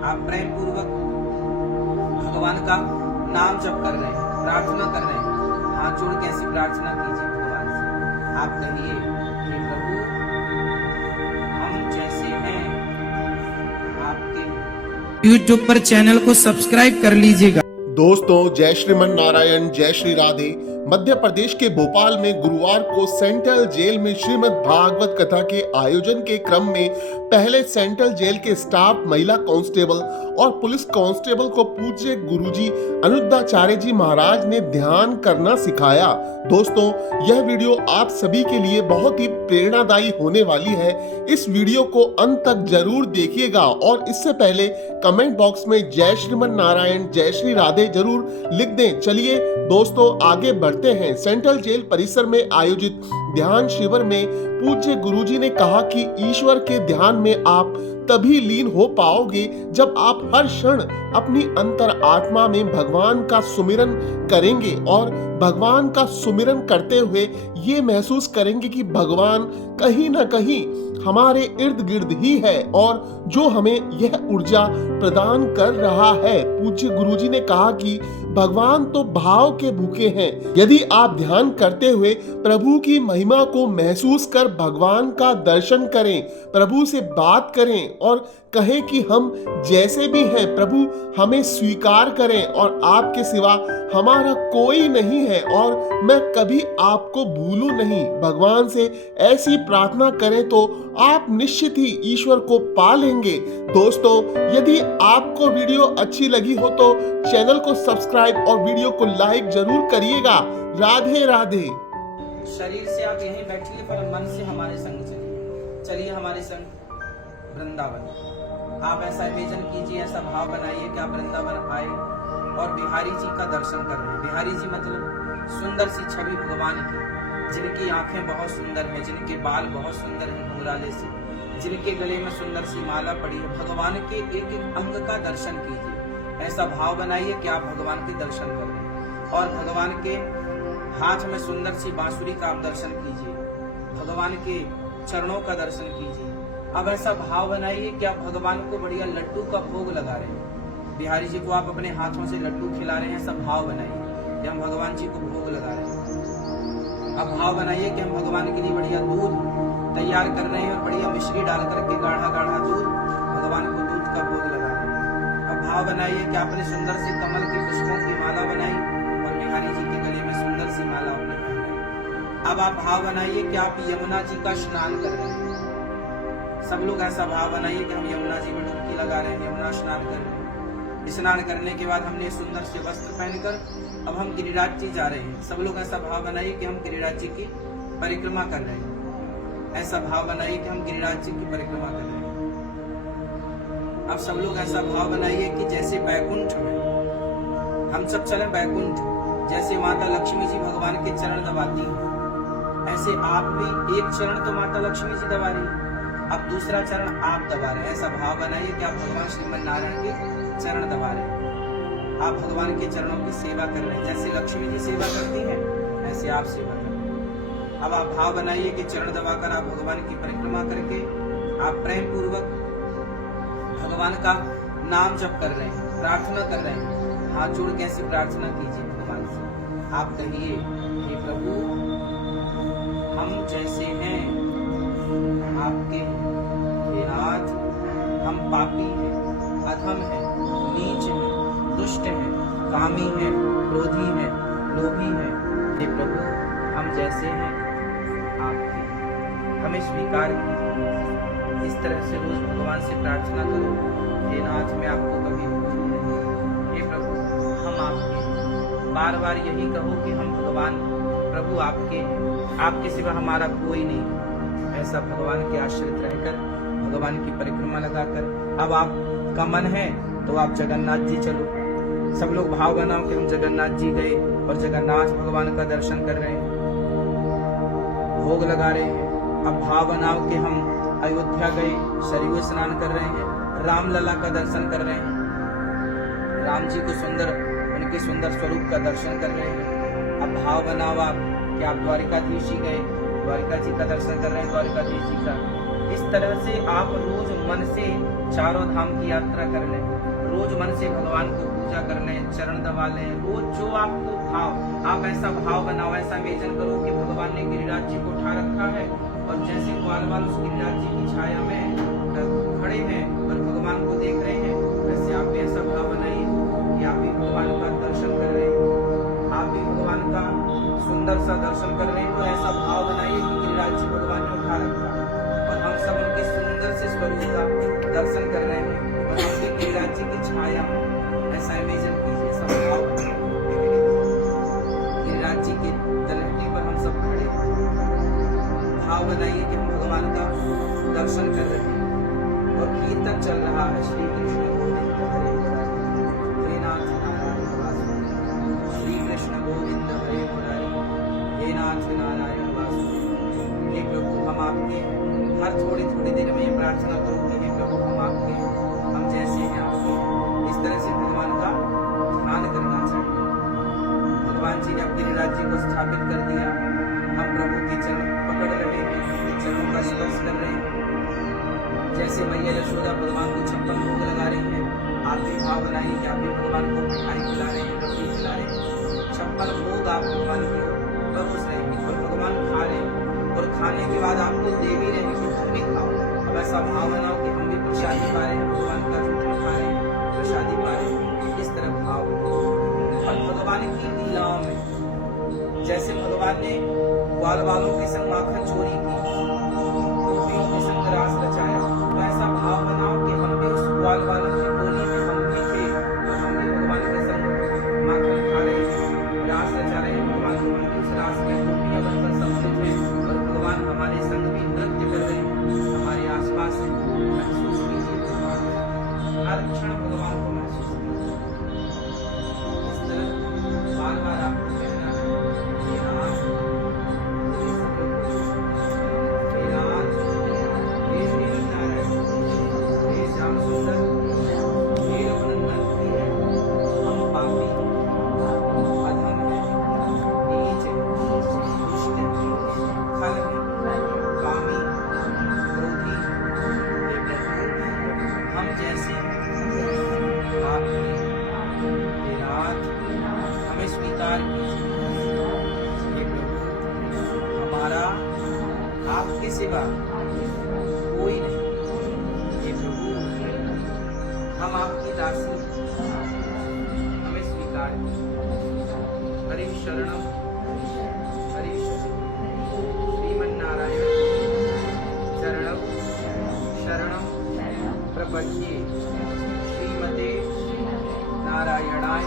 आप प्रेम पूर्वक भगवान का नाम जप कर रहे हैं, प्रार्थना कर रहे हैं, हाथ जोड़ के ऐसी प्रार्थना कीजिए भगवान से। आप कहिए कि प्रभु हम जैसे हैं आपके। YouTube पर चैनल को सब्सक्राइब कर लीजिएगा। दोस्तों, जय श्रीमन नारायण, जय श्री राधे। मध्य प्रदेश के भोपाल में गुरुवार को सेंट्रल जेल में श्रीमद् भागवत कथा के आयोजन के क्रम में पहले सेंट्रल जेल के स्टाफ, महिला कांस्टेबल और पुलिस कांस्टेबल को पूज्य गुरुजी अनुद्धाचार्य जी महाराज ने ध्यान करना सिखाया। दोस्तों, यह वीडियो आप सभी के लिए बहुत ही प्रेरणादायी होने वाली है। इस वीडियो को अंत तक जरूर देखिएगा और इससे पहले कमेंट बॉक्स में जय श्रीमन नारायण, जय श्री राधे जरूर लिख दें। चलिए दोस्तों, आगे बढ़ते हैं। सेंट्रल जेल परिसर में आयोजित ध्यान शिविर में पूज्य गुरुजी ने कहा कि ईश्वर के ध्यान में आप तभी लीन हो पाओगे जब आप हर क्षण अपनी अंतर आत्मा में भगवान का सुमिरन करेंगे और भगवान का सुमिरन करते हुए ये महसूस करेंगे कि भगवान कहीं ना कहीं हमारे इर्द गिर्द ही है और जो हमें यह ऊर्जा प्रदान कर रहा है। पूज्य गुरुजी ने कहा कि भगवान तो भाव के भूखे हैं। यदि आप ध्यान करते हुए प्रभु की महिमा को महसूस कर भगवान का दर्शन करें, प्रभु से बात करें और कहें कि हम जैसे भी हैं प्रभु हमें स्वीकार करें और आपके सिवा हमारा कोई नहीं है और मैं कभी आपको भूलूं नहीं, भगवान से ऐसी प्रार्थना करें तो आप निश्चित ही ईश्वर को पा लेंगे। दोस्तों, यदि आपको वीडियो अच्छी लगी हो तो चैनल को सब्सक्राइब और वीडियो को लाइक जरूर करिएगा। राधे राधे। शरीर से आप यहीं बैठिए पर मन से हमारे संग चलिए हमारे संग वृंदावन। आप ऐसा इमेजिन कीजिए, ऐसा भाव बनाइए कि आप वृंदावन आए और बिहारी जी का दर्शन कर रहे हैं। बिहारी जी मतलब सुंदर सी छवि भगवान की, जिनकी आंखें बहुत सुंदर हैं, जिनके बाल बहुत सुंदर हैं घुंघराले से, जिनके गले में सुंदर सी माला पड़ी है। भगवान के एक एक अंग का दर्शन कीजिए। ऐसा भाव बनाइए कि आप भगवान के दर्शन कर रहे हैं और भगवान के हाथ में सुंदर सी बांसुरी का आप दर्शन कीजिए, भगवान के चरणों का दर्शन कीजिए। अब ऐसा भाव बनाइए कि आप भगवान को बढ़िया लड्डू का भोग लगा रहे हैं। बिहारी जी को आप अपने हाथों से लड्डू खिला रहे हैं। ऐसा भाव बनाइए कि हम भगवान जी को भोग लगा रहे हैं। अब भाव बनाइए कि हम भगवान के लिए बढ़िया दूध तैयार कर रहे हैं और बढ़िया मिश्री डाल करके गाढ़ा गाढ़ा दूध भगवान को दूध का भोग लगा रहे हैं। अब भाव बनाइए कि आपने सुंदर से कमल के पुष्पों की माला बनाई और बिहारी जी के गले में सुंदर सी माला आपने पहनाई। अब आप भाव बनाइए कि आप यमुना जी का स्नान कर रहे हैं। सब लोग ऐसा भाव बनाइए कि हम यमुना जी में डुबकी लगा रहे हैं, यमुना स्नान कर रहे हैं। स्नान करने के बाद हमने सुंदर से वस्त्र पहनकर अब हम गिरिराज जी जा रहे हैं। सब लोग ऐसा भाव बनाइए कि हम गिरिराज जी की परिक्रमा कर रहे हैं। ऐसा भाव बनाइए कि हम गिरिराज जी की परिक्रमा कर रहे हैं। अब सब लोग ऐसा भाव बनाइए कि जैसे बैकुंठ में हम सब चले बैकुंठ, जैसे माता लक्ष्मी जी भगवान के चरण दबाती हैं, ऐसे आप भी एक चरण तो माता लक्ष्मी जी दबा रही है, अब दूसरा चरण आप दबा रहे हैं। ऐसा भाव बनाइए कि आप भगवान श्रीमन नारायण के चरण दबा रहे हैं। आप भगवान के चरणों की सेवा कर रहे हैं। जैसे लक्ष्मी जी सेवा करती हैं ऐसे आप सेवा कर रहे हैं। अब आप भाव बनाइए कि चरण दबाकर आप भगवान की परिक्रमा करके आप प्रेम पूर्वक भगवान का नाम जप कर रहे हैं, प्रार्थना कर रहे हैं। हाथ जोड़ के ऐसी प्रार्थना कीजिए भगवान से। आप कहिए कि प्रभु हम जैसे हैं आपके हे नाथ, हम पापी हैं, अधम हैं, नीच हैं, दुष्ट हैं, कामी हैं, क्रोधी हैं, लोभी हैं। हे प्रभु हम जैसे हैं आपके, हमें स्वीकार कीजिए। इस तरह से रोज भगवान से प्रार्थना करो। हे नाथ, मैं आपको कभी भूलूं नहीं। हे प्रभु हम आपके, बार बार यही कहो कि हम भगवान प्रभु आपके हैं, आपके सिवा हमारा कोई नहीं। ऐसा भगवान के आश्रित रहकर भगवान की परिक्रमा लगाकर अब आपका मन है तो आप जगन्नाथ जी चलो। सब लोग भाव बनाओ कि हम जगन्नाथ जी गए और जगन्नाथ भगवान का दर्शन कर रहे हैं, भोग लगा रहे हैं। अब भाव बनाओ कि हम अयोध्या गए, सरयू स्नान कर रहे हैं, रामलला का दर्शन कर रहे हैं, राम जी को सुंदर उनके सुंदर स्वरूप का दर्शन कर रहे हैं। अब भाव बनाओ आप कि आप द्वारिकाधीश जी गए, द्वारिका जी का दर्शन कर रहे हैं, द्वारिकाधीश जी का। इस तरह से आप रोज मन से चारों धाम की यात्रा कर लें, रोज मन से भगवान को पूजा कर लें, चरण दबा लें, रोज जो आपको भाव, आप ऐसा भाव बनाओ, ऐसा इमेजिन करो कि भगवान ने गिरिराज जी को उठा रखा है और जैसे ग्वाल वाल उस गिरिराज जी की छाया में खड़े हैं और भगवान को देख रहे हैं, वैसे आप भी ऐसा भाव बनाइए कि आप भी भगवान का दर्शन कर रहे हैं, आप भी भगवान का सुंदर सा दर्शन कर रहे हैं और ऐसा भाव बनाइए कि गिरिराज जी भगवान ने उठा रखा और हम सब उनके सुंदर से स्वरूप का दर्शन कर रहे हैं और हम भी गिरिराज जी की छाया में ऐसा इमेजिन कीजिए, ऐसा भाव गिरिराज जी की तलहटी पर हम सब खड़े हैं, भाव बनाइए कि हम भगवान का दर्शन कर रहे हैं और कीर्तन चल रहा है, श्री कृष्ण गोविंद हरे हे नाथ नारायण वासुदेव, श्री कृष्ण गोविंद हरे मुरारी, हे नाथ नारायण वासुदेव। हे प्रभु, हम आपके हर थोड़ी थोड़ी देर में ये प्रार्थना करोगे, हे प्रभु हम आपके, हम जैसे हैं आपके, इस तरह से भगवान का ध्यान करना चाहिए। भगवान जी ने अपने गिरिराज जी को स्थापित कर दिया, हम प्रभु के चरण पकड़ रहे हैं, चरणों का स्पर्श कर रहे हैं, जैसे मैया यशोदा भगवान को 56 भोग लगा रही है, आप भी भाव बनाइए कि आप भी भगवान को मिठाई खिला रहे हैं, रोटी खिला रहे हैं, 56 भोग आप भगवान के परोस रहे हैं और भगवान खा रहे हैं और खाने के बाद आपको दे भी रहे हैं कि तुम भी खाओ। अब ऐसा भाव बनाओ कि हम भी प्रसादी पा रहे हैं, भगवान का झूठा खा रहे हैं, प्रसादी पा रहे हैं, इस तरह भाव। और भगवान की लीलाओं में जैसे भगवान ने ग्वाल वालों के संग माखन चोरी की, गोपियों के संग रास रचाया, तो ऐसा भाव बनाओ कि हम भी उस ग्वाल वालों की टोली में हम भी थे और हम भी भगवान के संग माखन खा रहे हैं, रास रचा रहे हैं भगवान को, हम भी उस रास में गोपियां बनकर सम्मिलित हैं और भगवान हमारे संग भी नृत्य कर रहे हैं, हमारे आसपास से महसूस कीजिए भगवान, हर क्षण भगवान को महसूस कीजिए। इस तरह बार बार आपको कहना है, हे नाथ, हे नाथ, हे श्रीनारायण, हे श्याम सुंदर, हे रघुनंदन, हम पापी अधम हैं, नीच हैं, दुष्ट हैं, खल हैं, कामी, क्रोधी, हे प्रभु, हम जैसे आप हैं, हे नाथ, हमें स्वीकार कीजिए, हे प्रभु, हमारा आपके सिवा कोई नहीं, हे प्रभु, हम आपकी दासी, हमें स्वीकार कीजिए। हरि शरणम, हरि श्रीमन्नारायण शरणम शरणम प्रपद्ये, श्रीमते नारायणाय